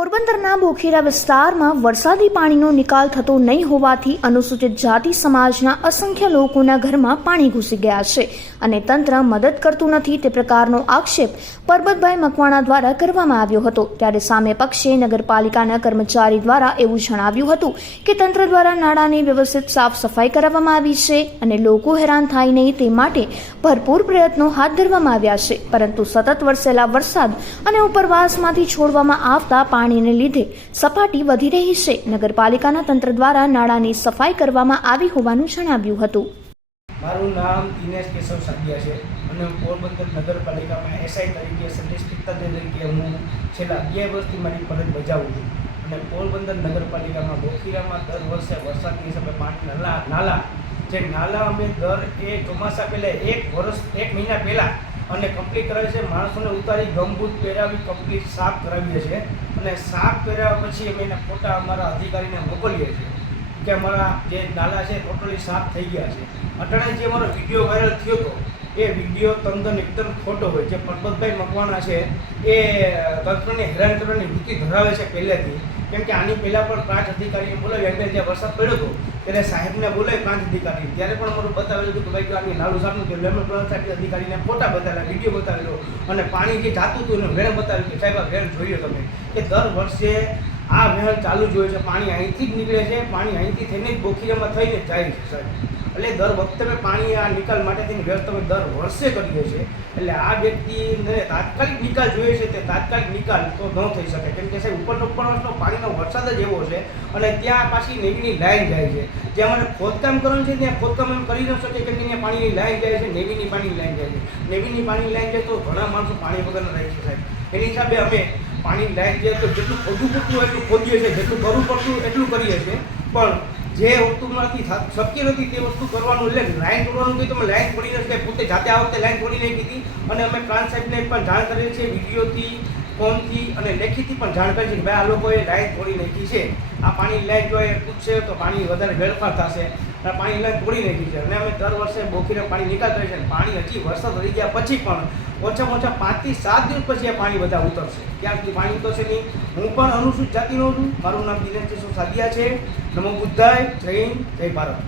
પોરબંદરના બોખેરા વિસ્તારમાં વરસાદી પાણીનો નિકાલ થતો નહીં હોવાથી અનુસૂચિત જાતિ સમાજના અસંખ્ય લોકોના ઘરમાં પાણી ઘૂસી ગયા છે અને તંત્ર મદદ કરતું નથી તે પ્રકારનો આક્ષેપ પરબતભાઈ મકવાણા દ્વારા કરવામાં આવ્યો હતો. ત્યારે સામે પક્ષે નગરપાલિકાના કર્મચારી દ્વારા એવું જણાવ્યું હતું કે તંત્ર દ્વારા નાળાની વ્યવસ્થિત સાફ સફાઈ કરાવવામાં આવી છે અને લોકો હેરાન થાય નહીં તે માટે ભરપૂર પ્રયત્નો હાથ ધરવામાં આવ્યા છે. પરંતુ સતત વરસેલા વરસાદ અને ઉપરવાસમાંથી છોડવામાં આવતા પાણીને લીધે સપાટી વધી રહી છે. નગરપાલિકાના તંત્ર દ્વારા નાળાની સફાઈ કરવામાં આવી હોવાનું જણાવ્યું હતું. મારું નામ દિનેશ કેશવ સાંધિયા છે અને પોરબંદર નગરપાલિકામાં એસઆઈ તરીકે સર્ટિસ્ટિક તરીકે હું છેલ્લા બે વર્ષથી મારી ફરજ બજાવું છું. અને પોરબંદર નગરપાલિકામાં ગોખીરામાં દર વર્ષે વરસાદની સમય પાણી નાલા નાલા. જે નાલા અમે દર એ ચોમાસા પહેલાં એક વર્ષ, એક મહિના પહેલાં અને કમ્પ્લીટ કરાવી છે માણસોને ઉતારી ગમભૂત પહેરાવી કમ્પ્લીટ સાફ કરાવીએ છીએ. અને સાફ કર્યા પછી અમે એના ફોટા અમારા અધિકારીને મોકલીએ છીએ કે અમારા જે નાલા છે ટોટલી સાફ થઈ ગયા છે. અટાણે જે અમારો વીડિયો વાયરલ થયો હતો, એ વીડિયો તદ્દન એકદમ ખોટો હોય જે પરબતભાઈ મકવાણા છે એ તંત્રને હેરાન કરવાની વૃત્તિ ધરાવે છે પહેલેથી. કેમ કે આની પહેલાં પણ પાંચ અધિકારીઓ બોલાવ્યા એટલે જ્યાં વરસાદ પડ્યો હતો. ત્યારે સાહેબને બોલાવી પાંચ અધિકારી ત્યારે પણ અમારું બતાવેલું હતું કે ભાઈ આની લાલુ સાહેબનું કે લેમન પ્લાન સાહેબ અધિકારીને ફોટા બતાવેલા, વીડિયો બતાવેલો અને પાણી જે જાતું હતું એને વેણ બતાવ્યું કે સાહેબ, આ વેણ જોઈએ તમે. કે દર વર્ષે આ વહેણ ચાલુ જ હોય છે. પાણી અહીંથી જ નીકળે છે. પાણી અહીંથી થઈને જ બોખીરામાં થઈને જાય છે સાહેબ. એટલે દર વખતે અમે પાણી આ નિકાલ માટેની વ્યવસ્થા અમે દર વર્ષે કરીએ છીએ એટલે આ વ્યક્તિને તાત્કાલિક નિકાલ જોઈએ છે તે તાત્કાલિક નિકાલ તો ન થઈ શકે. કેમ કે સાહેબ, ઉપરનો ઉપરનો પાણીનો વરસાદ જ એવો છે અને ત્યાં પાછી નેવીની લાઈન જાય છે. જે અમારે ખોદકામ કરવાનું છે ત્યાં ખોદકામ એમ કરી ન શકીએ કેમ કે ત્યાં પાણીની લાઈન જાય છે, નેવીની પાણીની લાઈન જાય છે. નેવીની પાણીની લાઈન જાય તો ઘણા માણસો પાણી વગરના રહે છે સાહેબ. એની હિસાબે અમે પાણી લાઈન જાય તો જેટલું ખોદવું પડતું એટલું ખોદીએ છીએ, જેટલું કરવું પડતું એટલું કરીએ છીએ. પણ જે વસ્તુમાંથી શક્ય નથી તે વસ્તુ કરવાનું, એટલે લાઈન તોડવાનું કંઈ તમે લાઈન તોડી નથી. પોતે જાતે આ વખતે લાઈન તોડી નાખી કીધી અને અમે પ્રાંત સાહેબને પણ જાણ કરેલી છે વિડીયોથી ફોનથી અને લેખિતથી પણ જાણ કરી છે કે ભાઈ આ લોકોએ લાઈન તોડી નાખી છે આ પાણી લાઈન જો એ પૂછશે તો પાણી વધારે વેડફાર થશે પાણી અમે તોડી નાખી છે. અને અમે દર વર્ષે બોખીને પાણી નિકાલ કરીએ છીએ પાણી હજી વરસાદ રહી ગયા પછી પણ ઓછામાં ઓછા પાંચથી સાત દિવસ પછી આ પાણી બધા ઉતરશે. ક્યાંથી સુધી પાણી ઉતરશે નહીં? હું પણ અનુસૂચિત જાતિનો છું. મારું નામ દિનેશ કેશવ સાદિયા છે. નમો બુદ્ધાય. જય જય ભારત.